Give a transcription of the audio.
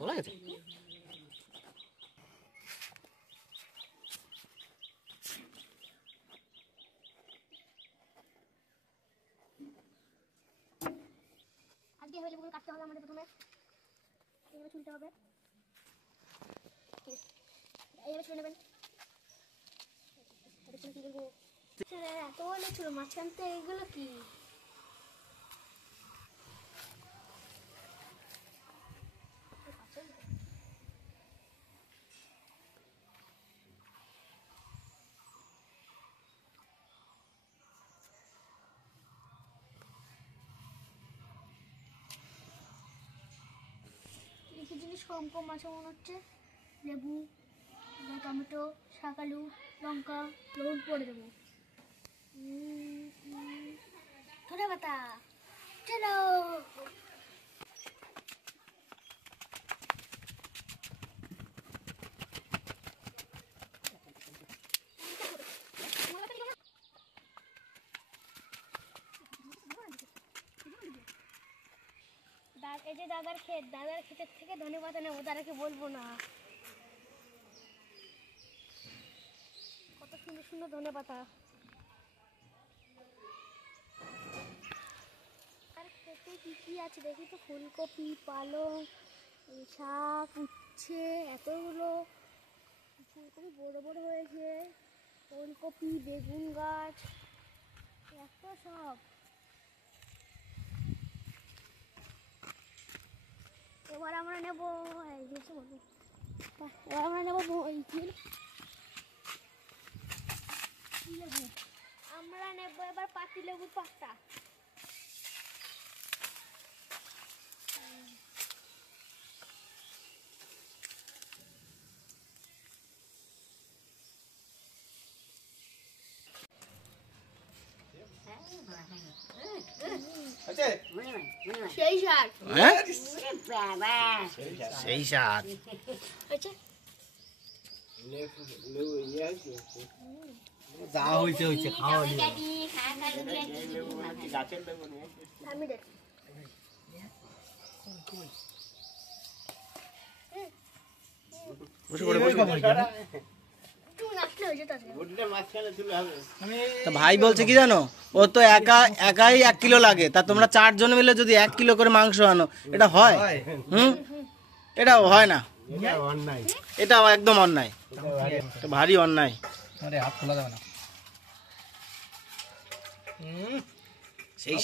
বলা গেছে আজকে হয়ে যাবে কাটতে হবে আমাদের প্রথমে এইভাবে চুলতে হবে এইভাবে চুলে নেবেন এটা কি করবো এত বলে ছিল মাঝখান থেকে এইগুলো কি কিছু জিনিস কম কম আছে মনে হচ্ছে লেবু টমেটো শাক আলু লঙ্কা লবণ পরে দেবো ধনে পাতা চলো এই যে দাদার ক্ষেতের থেকে ধনে পাতা নেবো দাদাকে বলবো না কত সুন্দর সুন্দর ধনে পাতা আর ক্ষেতে কি কি আছে দেখি তো ফুলকপি পালং শাক উচ্ছে এতগুলো ফুলকপি বড় বড় হয়েছে ফুলকপি বেগুন গাছ এত সব এবার আমরা নেবো আমরা নেবো এবার পাতি লেবুর পাতা সেই শাক সেই শাক যা হয়েছে হয়েছে খাওয়া ভাই বলছে কি জানো ও তো একাই 1 কিলো লাগে তা তোমরা 4 জন মিলে যদি 1 কিলো করে মাংস আনো এটা হয় এটা হয় না এটা একদম অন্যায় ভারী অন্যায় হাত খোলা যাবে না সেই